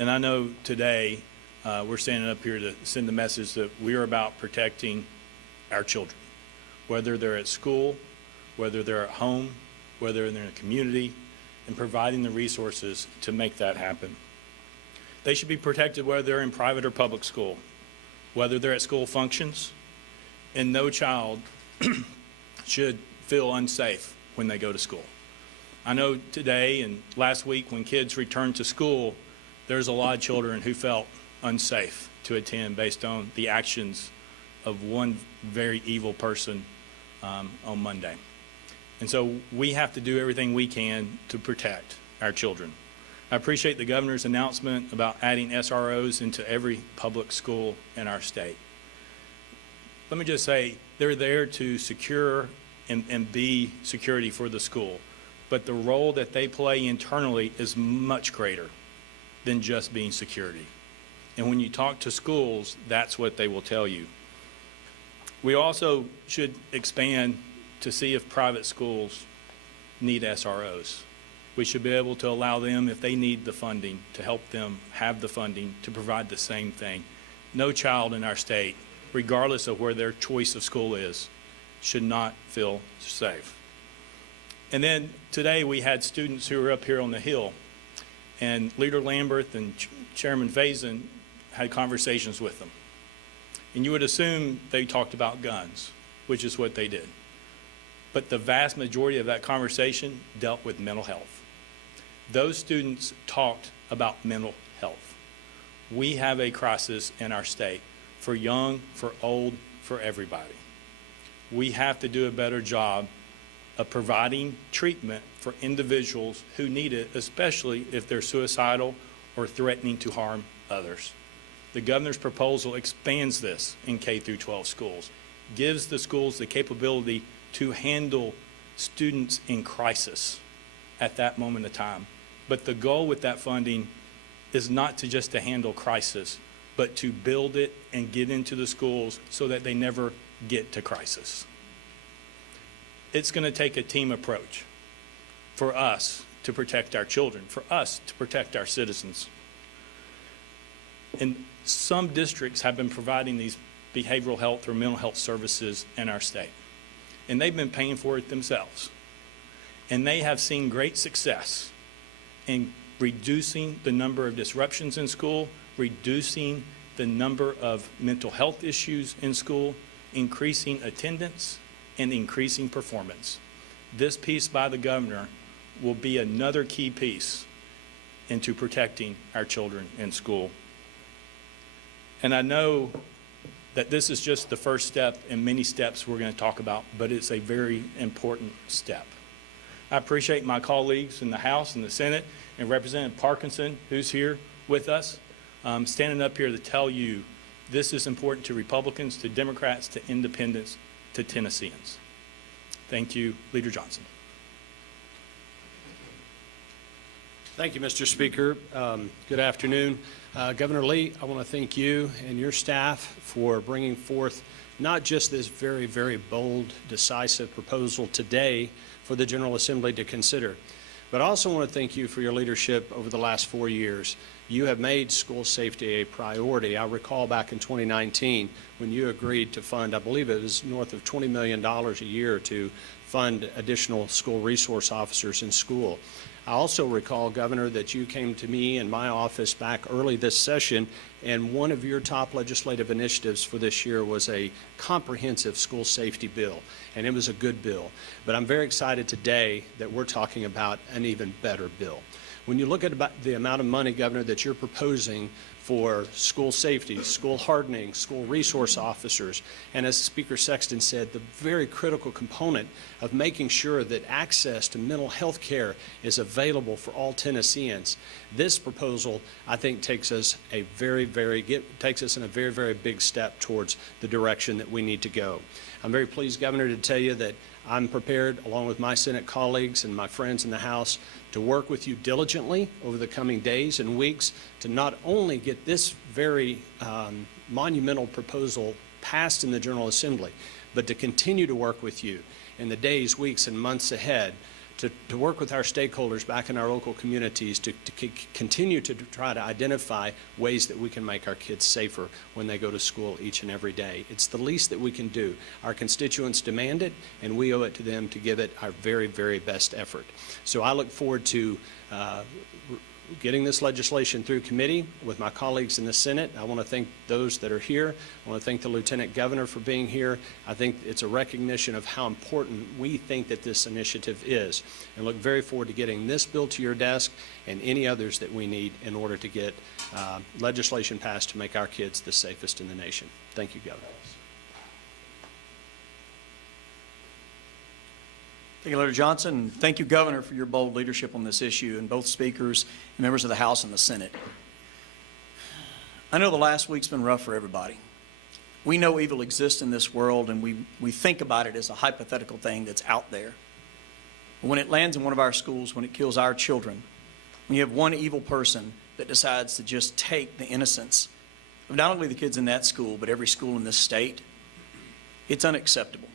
And I know today we're standing up here to send the message that we are about protecting our children, whether they're at school, whether they're at home, whether they're in a community, and providing the resources to make that happen. They should be protected whether they're in private or public school, whether they're at school functions, and no child should feel unsafe when they go to school. I know today and last week when kids returned to school, there's a lot of children who felt unsafe to attend based on the actions of one very evil person on Monday. And so we have to do everything we can to protect our children. I appreciate the governor's announcement about adding SROs into every public school in our state. Let me just say, they're there to secure and be security for the school. But the role that they play internally is much greater than just being security. And when you talk to schools, that's what they will tell you. We also should expand to see if private schools need SROs. We should be able to allow them, if they need the funding, to help them have the funding to provide the same thing. No child in our state, regardless of where their choice of school is, should not feel safe. And then today we had students who were up here on the Hill, and Leader Lamberth and Chairman Faison had conversations with them. And you would assume they talked about guns, which is what they did. But the vast majority of that conversation dealt with mental health. Those students talked about mental health. We have a crisis in our state for young, for old, for everybody. We have to do a better job of providing treatment for individuals who need it, especially if they're suicidal or threatening to harm others. The governor's proposal expands this in K through 12 schools, gives the schools the capability to handle students in crisis at that moment of time. But the goal with that funding is not just to handle crisis, but to build it and get into the schools so that they never get to crisis. It's going to take a team approach for us to protect our children, for us to protect our citizens. And some districts have been providing these behavioral health or mental health services in our state. And they've been paying for it themselves. And they have seen great success in reducing the number of disruptions in school, reducing the number of mental health issues in school, increasing attendance, and increasing performance. This piece by the governor will be another key piece into protecting our children in school. And I know that this is just the first step in many steps we're going to talk about, but it's a very important step. I appreciate my colleagues in the House and the Senate and Representative Parkinson, who's here with us, standing up here to tell you this is important to Republicans, to Democrats, to independents, to Tennesseans. Thank you, Leader Johnson. Thank you, Mr. Speaker. Good afternoon. Governor Lee, I want to thank you and your staff for bringing forth not just this very, very bold, decisive proposal today for the General Assembly to consider, but I also want to thank you for your leadership over the last 4 years. You have made school safety a priority. I recall back in 2019 when you agreed to fund, I believe it was north of $20 million a year to fund additional school resource officers in school. I also recall, Governor, that you came to me in my office back early this session, and one of your top legislative initiatives for this year was a comprehensive school safety bill, and it was a good bill. But I'm very excited today that we're talking about an even better bill. When you look at the amount of money, Governor, that you're proposing for school safety, school hardening, school resource officers, and as Speaker Sexton said, the very critical component of making sure that access to mental health care is available for all Tennesseans. This proposal, I think, takes us in a very, very big step towards the direction that we need to go. I'm very pleased, Governor, to tell you that I'm prepared, along with my Senate colleagues and my friends in the House, to work with you diligently over the coming days and weeks to not only get this very monumental proposal passed in the General Assembly, but to continue to work with you in the days, weeks, and months ahead to work with our stakeholders back in our local communities to continue to try to identify ways that we can make our kids safer when they go to school each and every day. It's the least that we can do. Our constituents demand it, and we owe it to them to give it our very, very best effort. So I look forward to getting this legislation through committee with my colleagues in the Senate. I want to thank those that are here. I want to thank the Lieutenant Governor for being here. I think it's a recognition of how important we think that this initiative is, and look very forward to getting this bill to your desk and any others that we need in order to get legislation passed to make our kids the safest in the nation. Thank you, Governor. Thank you, Leader Johnson. Thank you, Governor, for your bold leadership on this issue, and both speakers and members of the House and the Senate. I know the last week's been rough for everybody. We know evil exists in this world, and we think about it as a hypothetical thing that's out there. But when it lands in one of our schools, when it kills our children, when you have one evil person that decides to just take the innocence of not only the kids in that school, but every school in this state, it's unacceptable.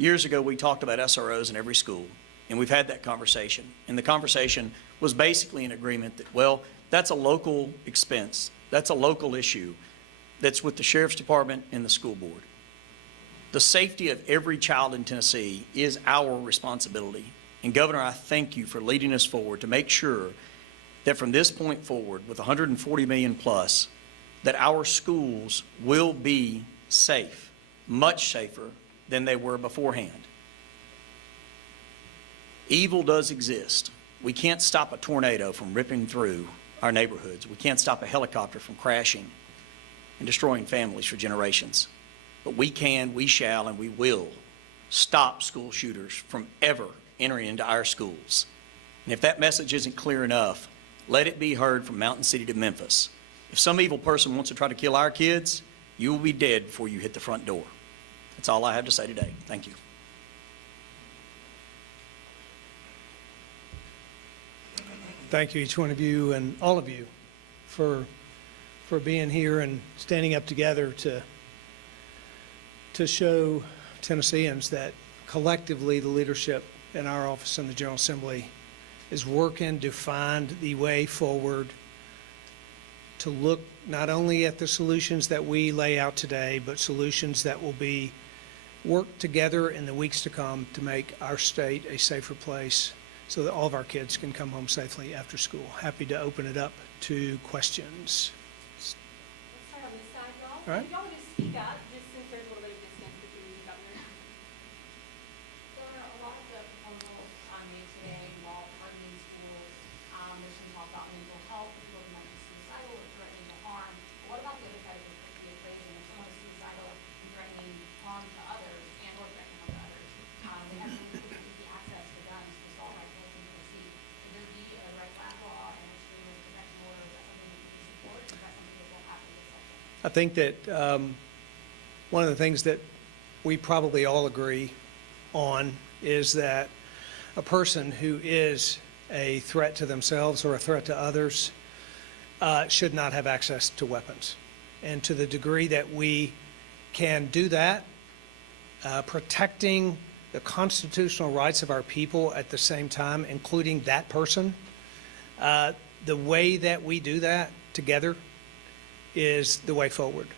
Years ago, we talked about SROs in every school, and we've had that conversation. And the conversation was basically an agreement that, well, that's a local expense. That's a local issue that's with the Sheriff's Department and the school board. The safety of every child in Tennessee is our responsibility. And Governor, I thank you for leading us forward to make sure that from this point forward, with 140 million plus, that our schools will be safe, much safer than they were beforehand. Evil does exist. We can't stop a tornado from ripping through our neighborhoods. We can't stop a helicopter from crashing and destroying families for generations. But we can, we shall, and we will stop school shooters from ever entering into our schools. And if that message isn't clear enough, let it be heard from Mountain City to Memphis. If some evil person wants to try to kill our kids, you will be dead before you hit the front door. That's all I have to say today. Thank you. Thank you, each one of you and all of you, for being here and standing up together to show Tennesseans that collectively the leadership in our office in the General Assembly is working to find the way forward to look not only at the solutions that we lay out today, but solutions that will be worked together in the weeks to come to make our state a safer place so that all of our kids can come home safely after school. Happy to open it up to questions. Let's start on this side, y'all. All right. If y'all would just speak up, just since there's a little bit of distance between you, Governor. Governor, a lot of the proposals made today involve targeting schools. There's some talk about mental health, people who might be suicidal or threatening to harm. But what about the other side of the equation? If someone is suicidal and threatening harm to others and or threatening harm to others, they have easy access to guns to solve rifles in Tennessee. Should there be a right flag law and extremist protection order? Is that something that you can support? Is that something that will happen this session? I think that one of the things that we probably all agree on is that a person who is a threat to themselves or a threat to others should not have access to weapons. And to the degree that we can do that, protecting the constitutional rights of our people at the same time, including that person, the way that we do that together is the way forward.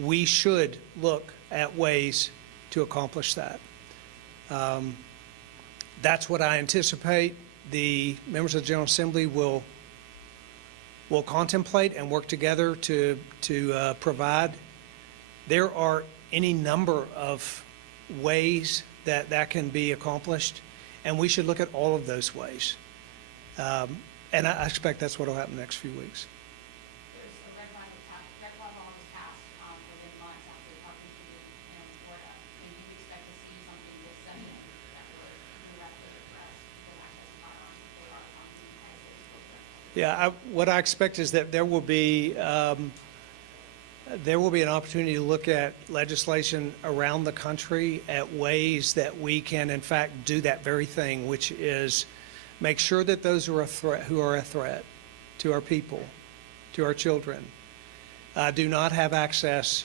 We should look at ways to accomplish that. That's what I anticipate the members of the General Assembly will contemplate and work together to provide. There are any number of ways that can be accomplished, and we should look at all of those ways. And I expect that's what will happen the next few weeks. There's a red flag law was passed within months after talking to you in Florida. And do you expect to see something this session that would directly address people access to firearms if they are on the United States field? Yeah, what I expect is that there will be an opportunity to look at legislation around the country at ways that we can, in fact, do that very thing, which is make sure that those who are a threat to our people, to our children, do not have access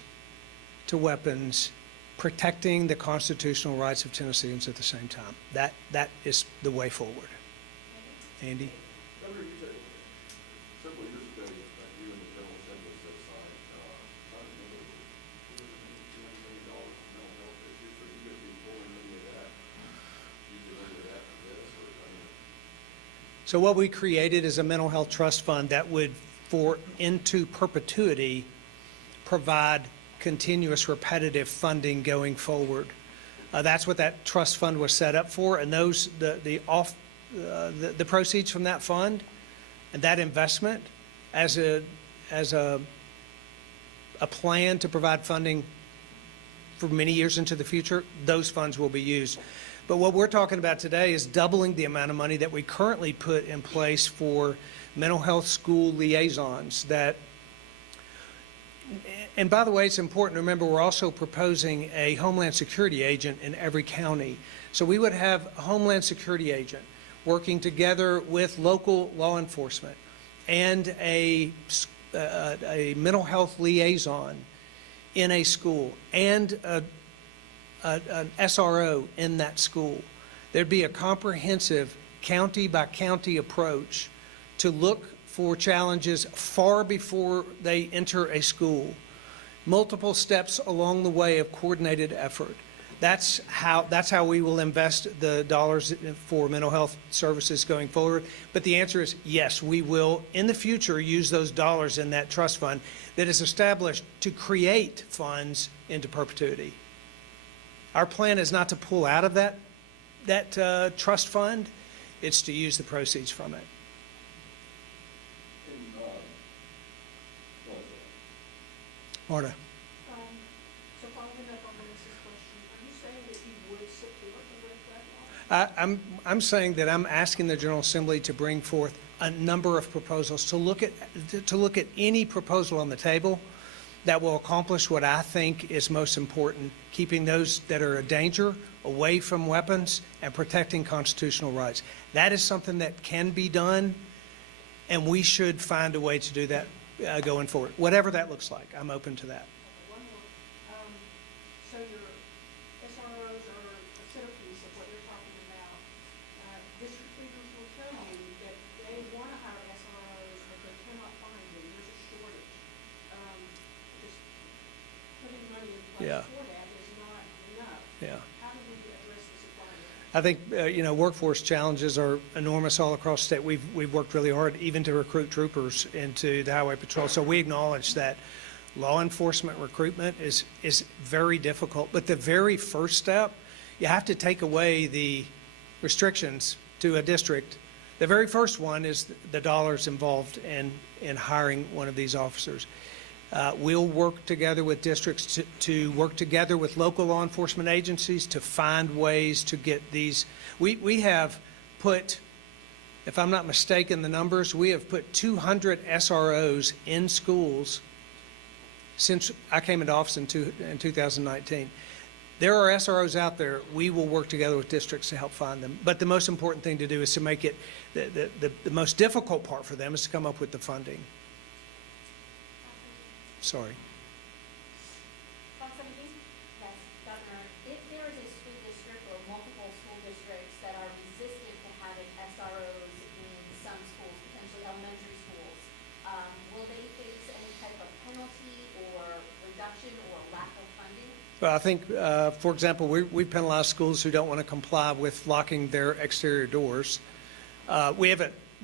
to weapons protecting the constitutional rights of Tennesseans at the same time. That is the way forward. Andy? Governor, you said several years ago, you and the General Assembly set aside, I don't remember, $200 million for mental health issues, are you going to be pulling any of that, using any of that for this, or, I mean, So what we created is a mental health trust fund that would, for into perpetuity, provide continuous repetitive funding going forward. That's what that trust fund was set up for, and those, the proceeds from that fund and that investment as a plan to provide funding for many years into the future, those funds will be used. But what we're talking about today is doubling the amount of money that we currently put in place for mental health school liaisons that, and by the way, it's important to remember we're also proposing a Homeland Security agent in every county. So we would have a Homeland Security agent working together with local law enforcement and a mental health liaison in a school and an SRO in that school. There'd be a comprehensive county-by-county approach to look for challenges far before they enter a school. Multiple steps along the way of coordinated effort. That's how we will invest the dollars for mental health services going forward. But the answer is yes, we will in the future use those dollars in that trust fund that is established to create funds into perpetuity. Our plan is not to pull out of that trust fund. It's to use the proceeds from it. and, what was it? Marta? So following up on Melissa's question, are you saying that you would support the red flag law? I'm saying that I'm asking the General Assembly to bring forth a number of proposals, to look at any proposal on the table that will accomplish what I think is most important, keeping those that are a danger away from weapons and protecting constitutional rights. That is something that can be done, and we should find a way to do that going forward. Whatever that looks like, I'm open to that. One more. So your SROs are a centerpiece of what you're talking about. District leaders will tell you that they want to hire SROs, but they cannot find them. There's a shortage. Just putting money in place Yeah. for that is not enough. Yeah. How do we address the supply gap? I think, workforce challenges are enormous all across the state. We've worked really hard even to recruit troopers into the Highway Patrol. So we acknowledge that law enforcement recruitment is very difficult. But the very first step, you have to take away the restrictions to a district. The very first one is the dollars involved in hiring one of these officers. We'll work together with districts to work together with local law enforcement agencies to find ways to get these. We have put, if I'm not mistaken the numbers, we have put 200 SROs in schools since I came into office in 2019. There are SROs out there. We will work together with districts to help find them. But the most important thing to do is to make it, the most difficult part for them is to come up with the funding. Sorry. Councilman Dean? Yes, Governor, if there is a school district or multiple school districts that are resistant to having SROs in some schools, potentially elementary schools, will they face any type of penalty or reduction or lack of funding? Well, I think, for example, we penalize schools who don't want to comply with locking their exterior doors.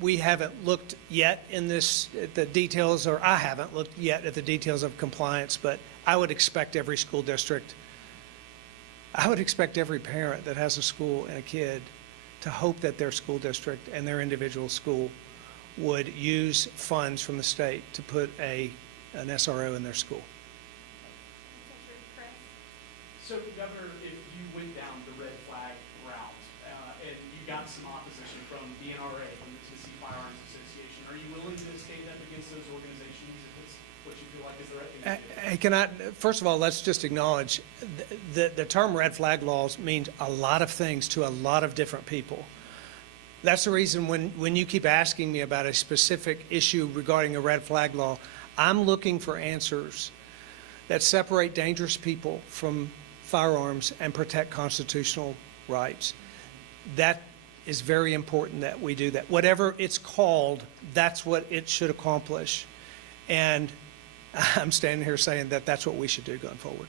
We haven't looked yet in this, at the details, or I haven't looked yet at the details of compliance, but I would expect every school district, I would expect every parent that has a school and a kid to hope that their school district and their individual school would use funds from the state to put an SRO in their school. Chris? So, Governor, if you went down the red flag route and you got some opposition from the NRA, from the Tennessee Firearms Association, are you willing to stand up against those organizations if it's what you feel like is the right thing to do? Hey, can I, first of all, let's just acknowledge the term red flag laws means a lot of things to a lot of different people. That's the reason when you keep asking me about a specific issue regarding a red flag law, I'm looking for answers that separate dangerous people from firearms and protect constitutional rights. That is very important that we do that. Whatever it's called, that's what it should accomplish. And I'm standing here saying that that's what we should do going forward.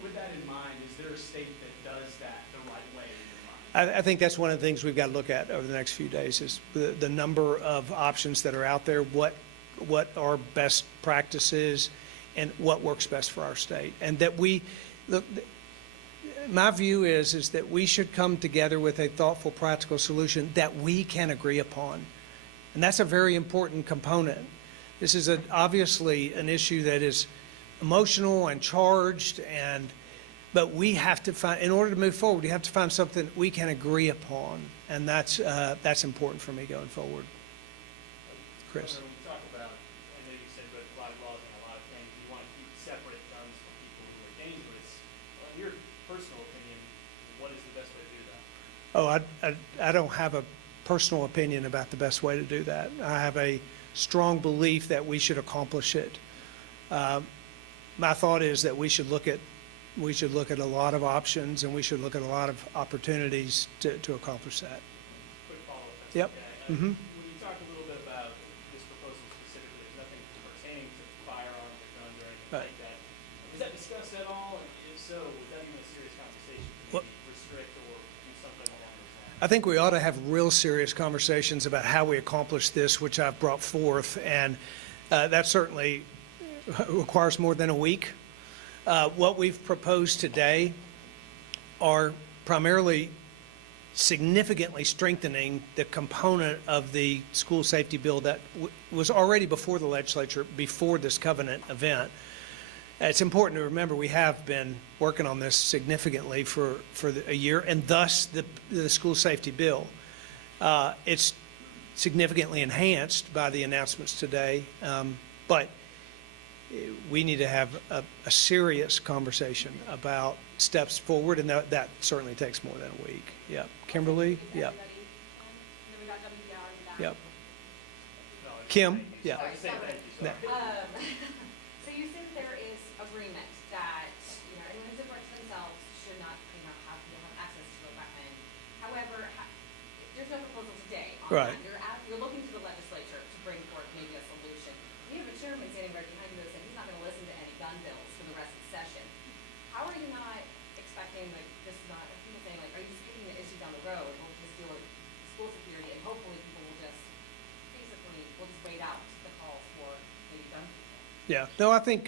With that in mind, is there a state that does that the right way in your mind? I think that's one of the things we've got to look at over the next few days is the number of options that are out there, what are best practices, and what works best for our state. And that look, my view is that we should come together with a thoughtful, practical solution that we can agree upon. And that's a very important component. This is obviously an issue that is emotional and charged, but we have to find, in order to move forward, we have to find something we can agree upon. And that's important for me going forward. Chris? When you talk about, I know you said with a lot of laws and a lot of things, you want to keep separate guns from people who are dangerous. Well, in your personal opinion, what is the best way to do that? Oh, I don't have a personal opinion about the best way to do that. I have a strong belief that we should accomplish it. My thought is that we should look at a lot of options, and we should look at a lot of opportunities to accomplish that. Quick follow-up. if Yep. that's okay. When you talk a little bit about this proposal specifically, there's nothing pertaining to firearms or guns or anything Right. like that. Is that discussed at all? And if so, is that even a serious conversation to Well- maybe restrict or do something along those lines? I think we ought to have real serious conversations about how we accomplish this, which I've brought forth, and that certainly requires more than a week. What we've proposed today are primarily significantly strengthening the component of the school safety bill that was already before the legislature, before this covenant event. It's important to remember we have been working on this significantly for a year, and thus the school safety bill. It's significantly enhanced by the announcements today, but we need to have a serious conversation about steps forward, and that certainly takes more than a week. Yep. Kimberly? Yep. Everybody, then we got WDR in the back. Yep. No, I was Kim? saying you. Yeah. I was saying thank you, sorry. So you think there is agreement that, anyone who's important to themselves should not, have access to a weapon. However, there's no proposal today on Right. that. You're looking to the legislature to bring forth maybe a solution. We have a chairman standing right behind you that said he's not gonna listen to any gun bills for the rest of the session. How are you not expecting, people saying, are you just kicking the issue down the road? We'll just deal with school security, and hopefully people will just, we'll just wait out the calls for maybe gun control. Yeah. No, I think,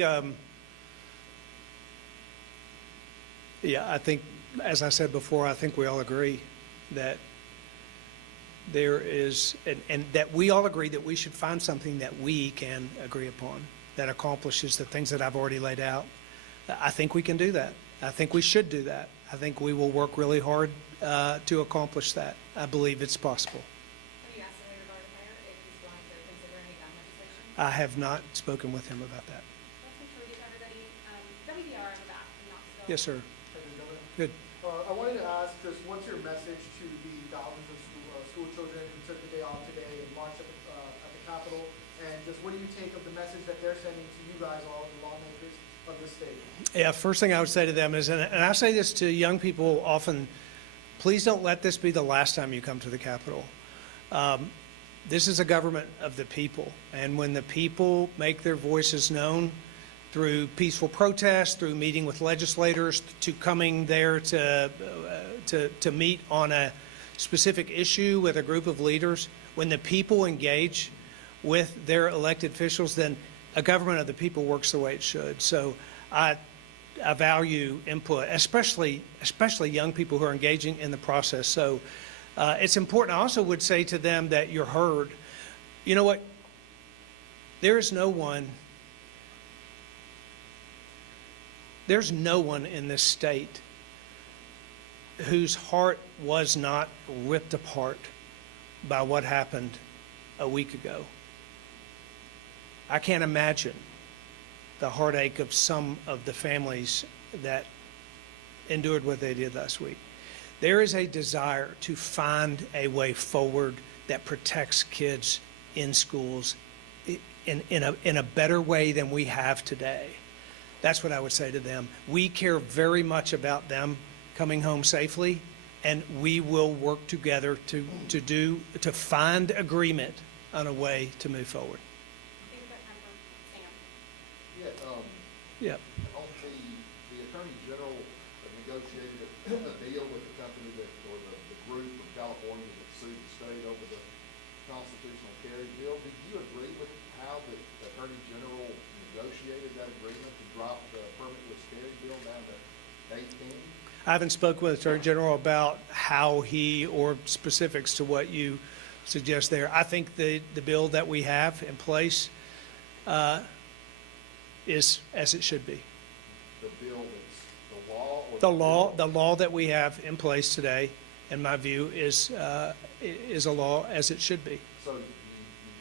I think, as I said before, I think we all agree that there is, and that we all agree that we should find something that we can agree upon that accomplishes the things that I've already laid out. I think we can do that. I think we should do that. I think we will work really hard to accomplish that. I believe it's possible. Have you asked Senator Gardner if he's willing to consider any gun legislation? I have not spoken with him about that. Let's make sure we get everybody, WDR in the back, not still. Yes, sir. Good. I wanted to ask, just what's your message to the thousands of school children who took the day off today and marched at the Capitol? And just what do you take of the message that they're sending to you guys, all of the lawmakers of the state? Yeah, first thing I would say to them is, and I say this to young people often, please don't let this be the last time you come to the Capitol. This is a government of the people, and when the people make their voices known through peaceful protest, through meeting with legislators, to coming there to meet on a specific issue with a group of leaders, when the people engage with their elected officials, then a government of the people works the way it should. So I value input, especially young people who are engaging in the process. So it's important. I also would say to them that you're heard. You know what? There's no one in this state whose heart was not ripped apart by what happened a week ago. I can't imagine the heartache of some of the families that endured what they did last week. There is a desire to find a way forward that protects kids in schools in a better way than we have today. That's what I would say to them. We care very much about them coming home safely, and we will work together to find agreement on a way to move forward. I think we've got time for Sam. Yeah, Yep. on the Attorney General negotiated a deal with the company that, or the group from California that sued the state over the constitutional carry bill. Did you agree with how the Attorney General negotiated that agreement to drop the permitless carry bill down to 18? I haven't spoken with Attorney General about how he, or specifics to what you suggest there. I think the bill that we have in place is as it should be. The bill that's the law or? The law that we have in place today, in my view, is a law as it should be. So you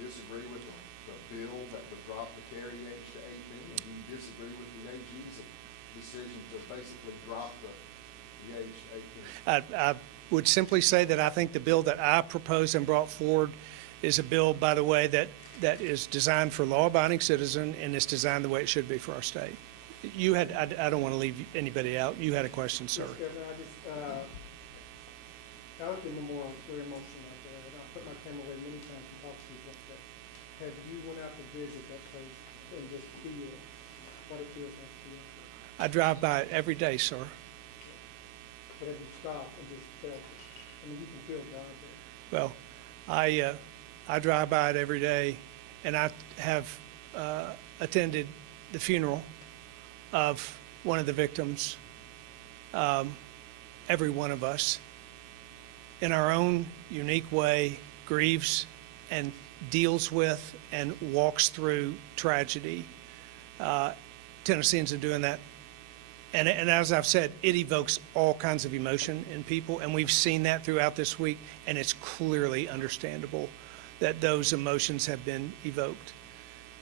disagree with the bill that would drop the carry age to 18? And do you disagree with the AG's decision to basically drop the age to 18? I would simply say that I think the bill that I proposed and brought forward is a bill, by the way, that is designed for law-abiding citizen and is designed the way it should be for our state. You had, I don't want to leave anybody out. You had a question, sir. Yes, Governor, I was getting more very emotional like that, and I put my camera away many times to talk to you like that. Have you went out to visit that place and just feel what it feels like to you? I drive by it every day, sir. But have you stopped and just felt it? I mean, you can feel God there. Well, I drive by it every day, and I have attended the funeral of one of the victims. Every one of us, in our own unique way, grieves and deals with and walks through tragedy. Tennesseans are doing that. And as I've said, it evokes all kinds of emotion in people, and we've seen that throughout this week, and it's clearly understandable that those emotions have been evoked.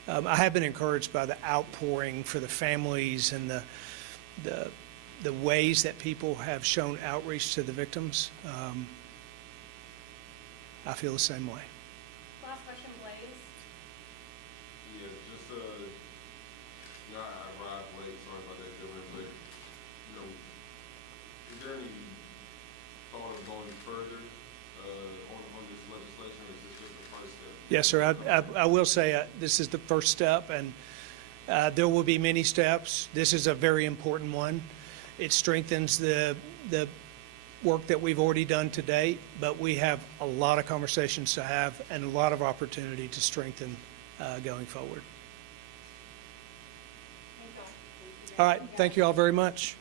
I have been encouraged by the outpouring for the families and the ways that people have shown outreach to the victims. I feel the same way. Last question, Blaze. Yeah, just, you know, I arrived late, sorry about that, Dylan, but, you know, is there any thought of going further, on this legislation, or is this just the first step? Yes, sir. I will say this is the first step, and there will be many steps. This is a very important one. It strengthens the work that we've already done to date, but we have a lot of conversations to have and a lot of opportunity to strengthen going forward. Thank you all. All right. Thank you all very much.